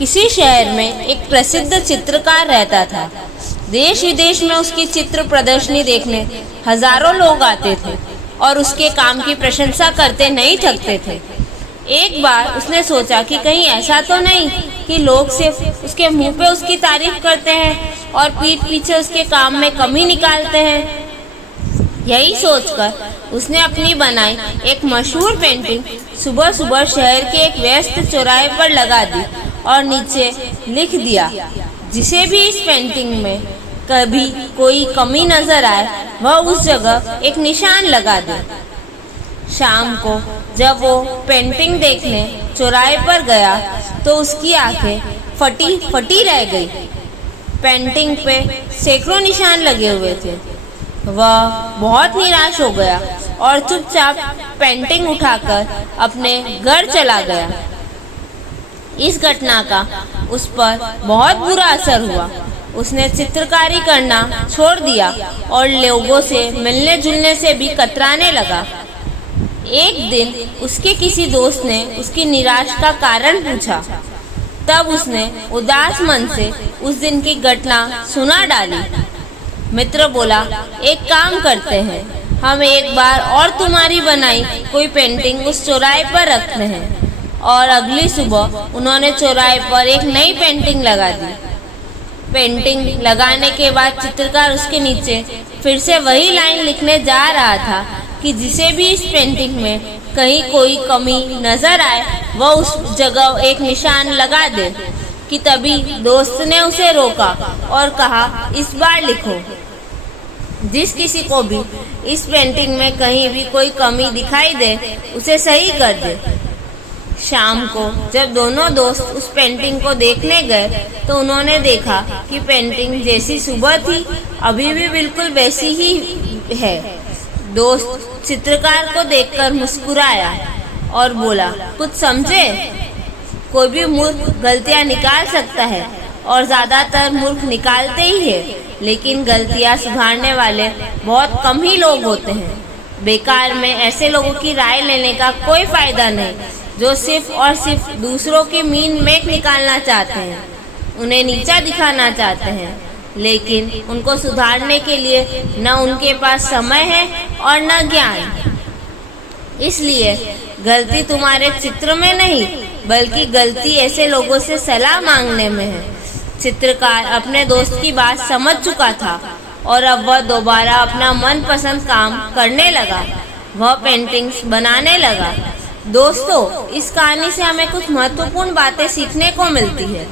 किसी शहर में एक प्रसिद्ध चित्रकार रहता था। देश विदेश में उसकी चित्र प्रदर्शनी देखने हजारों लोग आते थे और उसके काम की प्रशंसा करते नहीं थकते थे। एक बार उसने सोचा कि कहीं ऐसा तो नहीं कि लोग सिर्फ उसके मुंह पे उसकी तारीफ करते हैं और पीठ पीछे उसके काम में कमी निकालते हैं। यही सोचकर उसने अपनी बनाई एक मशहूर पेंटिंग सुबह सुबह शहर के एक व्यस्त चौराहे पर लगा दी और नीचे लिख दिया, जिसे भी इस पेंटिंग में कभी कोई कमी नजर आए वह उस जगह एक निशान लगा दे। शाम को जब वो पेंटिंग देखने चौराहे पर गया तो उसकी आंखें फटी फटी रह गई। पेंटिंग पे सैकड़ों निशान लगे हुए थे। वह बहुत निराश हो गया और चुपचाप पेंटिंग उठाकर अपने घर चला गया। इस घटना का उस पर बहुत बुरा असर हुआ। उसने चित्रकारी करना छोड़ दिया और लोगों से मिलने जुलने से भी कतराने लगा। एक दिन उसके किसी दोस्त ने उसकी निराश का कारण पूछा। तब उसने उदास मन से उस दिन की घटना सुना डाली। मित्र बोला, एक काम करते हैं, हम एक बार और तुम्हारी बनाई कोई पेंटिंग उस चौराहे पर रखते हैं। और अगली सुबह उन्होंने चौराहे पर एक नई पेंटिंग लगा दी। पेंटिंग लगाने के बाद चित्रकार उसके नीचे फिर से वही लाइन लिखने जा रहा था कि जिसे भी इस पेंटिंग में कहीं कोई कमी नजर आए वह उस जगह एक निशान लगा दे। कि तभी दोस्त ने उसे रोका और कहा, इस बार लिखो, जिस किसी को भी इस पेंटिंग में कहीं भी कोई कमी दिखाई दे उसे सही कर दे। शाम को जब दोनों दोस्त उस पेंटिंग को देखने गए तो उन्होंने देखा कि पेंटिंग जैसी सुबह थी अभी भी बिल्कुल वैसी ही है। दोस्त चित्रकार को देखकर मुस्कुराया और बोला, कुछ समझे? कोई भी मूर्ख गलतियां निकाल सकता है और ज्यादातर मूर्ख निकालते ही है, लेकिन गलतियां सुधारने वाले बहुत कम ही लोग होते हैं। बेकार में ऐसे लोगों की राय लेने का कोई फायदा नहीं जो सिर्फ और सिर्फ दूसरों की मीन मेख निकालना चाहते हैं, उन्हें नीचा दिखाना चाहते हैं, लेकिन उनको सुधारने के लिए न उनके पास समय है और न ज्ञान। इसलिए गलती तुम्हारे चित्र में नहीं बल्कि गलती ऐसे लोगों से सलाह मांगने में है। चित्रकार अपने दोस्त की बात समझ चुका था और अब वह दोबारा अपना मनपसंद काम करने लगा। वह पेंटिंग्स बनाने लगा। दोस्तों, इस कहानी से हमें कुछ महत्वपूर्ण बातें सीखने को मिलती है।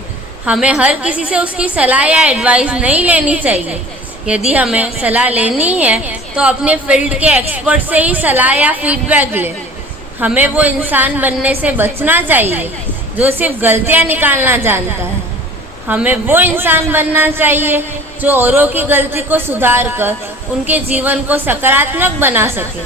हमें हर किसी से उसकी सलाह या एडवाइस नहीं लेनी चाहिए। यदि हमें सलाह लेनी है तो अपने फील्ड के एक्सपर्ट से ही सलाह या फीडबैक लें। हमें वो इंसान बनने से बचना चाहिए जो सिर्फ गलतियां निकालना जानता है। हमें वो इंसान बनना चाहिए जो औरों की गलती को सुधार कर उनके जीवन को सकारात्मक बना सके।